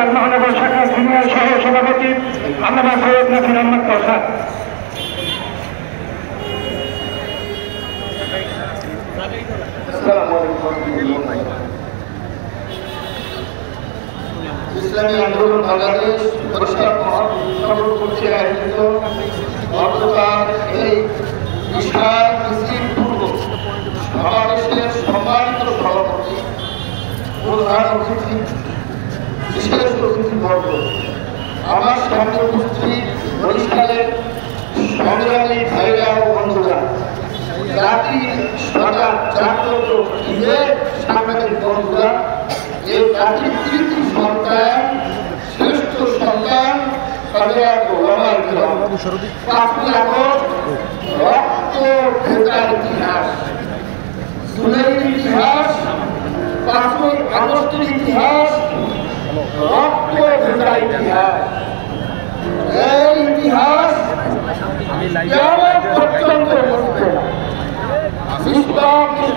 বরিশাল মহানগর শাখা সিনিয়র সহ সভাপতি আল্লামা সৈয়দ নাসির আহমদ প্রসাদ। ইসলামী আন্দোলন বাংলাদেশ বরিশাল মহানগর কর্তৃক আয়োজিত গতকাল এই বিশাল মিছিলপূর্ব সমাবেশের সম্মানিত সভাপতি, প্রধান অতিথি, বিশেষ অতিথিবর্গ, আমার সামনে উপস্থিত বরিশালের সংগ্রামী ভাইরা ও বন্ধুরা, জাতির জাগ্রত সাংবাদিক বন্ধুরা, এই জাতির কৃতি সন্তান, শ্রেষ্ঠ সন্তান, পাঁচই আগস্ট রক্ত ভেজার ইতিহাস, জুলাইয়ের ইতিহাস, 5ই আগস্টের ইতিহাস, রক্ত ভেজার ইতিহাস। এই ইতিহাস পর্যন্ত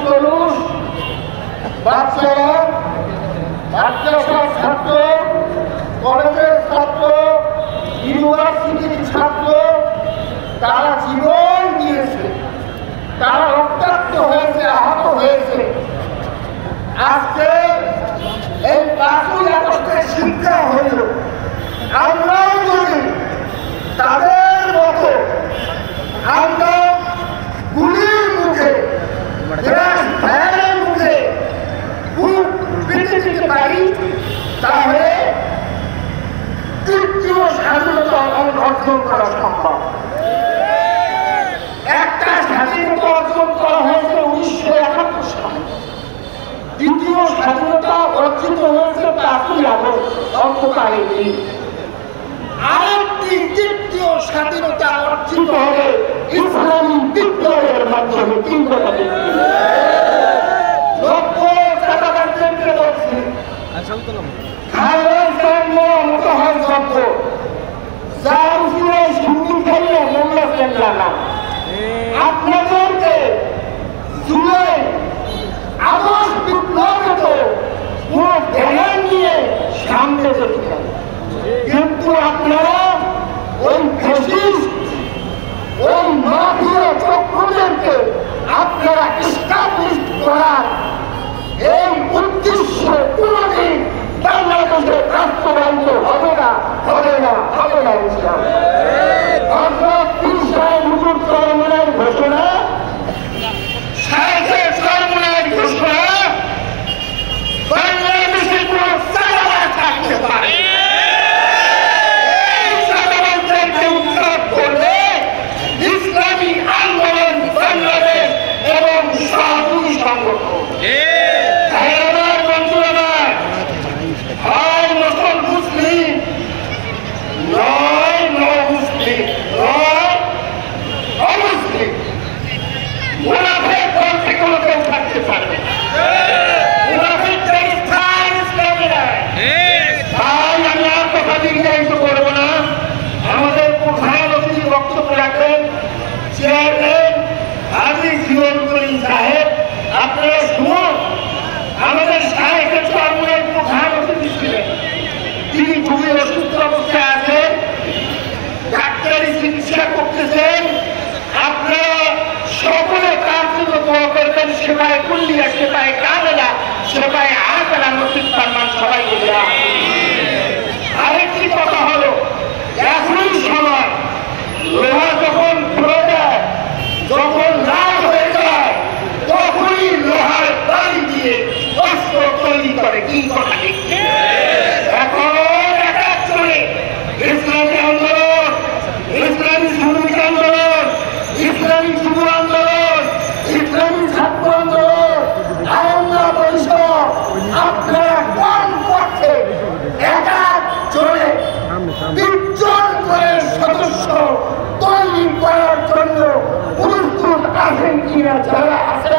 মানুষ, বাচ্চারা, মাদ্রাসার ছাত্র, কলেজের ছাত্র, ইউনিভার্সিটির ছাত্র, তারা জীবন দিয়েছে, তারা রক্তাক্ত হয়েছে, আহত হয়েছে। আজকে এই 5ই আগস্টের শিক্ষা হইল আমরাও যদি তাদের মতো আমরা গুলির মুখে, ফায়ারের মুখে বুক পেতে দিতে পারি, তাহলে তৃতীয় স্বাধীনতা অর্জন করা সম্ভব। একটা স্বাধীনতা অর্জন করা হয়েছে 1971 সালে, দ্বিতীয় স্বাধীনতা অর্জিত হয়েছে 5ই আগস্ট অন্তকালীন দিন। আরেকটি তৃতীয় স্বাধীনতা অর্জিত হবে ইসলামী বিপ্লবের মাধ্যমে। আপনাদেরকে জুলাই আগস্ট বিপ্লবে তো পুরো ব্যানার নিয়ে সামনে যেতে, কিন্তু আপনারা ওই ফ্যাসিস্ট, ওই মাফিয়া চক্রদেরকে আপনারা এস্টাবলিশ করার এই উদ্দেশ্য কোনদিন বাংলাদেশে বাস্তবায়িত হবে না, হবে না, হবে না। অর্থাৎ হুজুর চরমনের ঘোষণা, সাহেবের চরমনের ঘোষণা বাংলাদেশে কোন চাঁদাবাজ থাকতে পারে। এই চাঁদাবাজদেরকে উৎখাত করবে ইসলামী আন্দোলন বাংলাদেশ এবং সহযোগী সংগঠন। আমাদের প্রধান অতিথি বক্তব্য রাখেন চেয়ারম্যান হাজী জীবন করিম সাহেব। আপনারা শুনুন, আমাদের সাহেবের চরমনের প্রধান অতিথি ছিলেন, তিনি খুবই অসুস্থ অবস্থায় আছেন, ডাক্তারি চিকিৎসা করতেছেন। আপনারা সকলে তার জন্য দোয়া করবেন। সেবায় কুল্লিয়া, সেবায় কামেলা, সেবায় আকালা নসিব সম্মান সবাইকে দেওয়া। আরেকটি কথা হলো, এখনই সময়, লোহা যখন পড়ে যায়, যখন লাল হয়ে যায়, তখনই লোহার বাড়ি দিয়ে অস্ত্র তৈরি করে। কি কথা দেখছে এখন একাজ চলে ইসলামী আন্দোলন, ইসলামী শ্রমিক আন্দোলন, ইসলামী যুব আন্দোলন, ইসলামী ছাত্র আন্দোলন, আওয়ামী পরিষদ। আপনারা কোন পক্ষে একাজ চলে 20 জন করে সদস্য তৈরি করার জন্য প্রস্তুত আছেন কিনা? যারা আছে